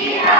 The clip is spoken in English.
Yeah.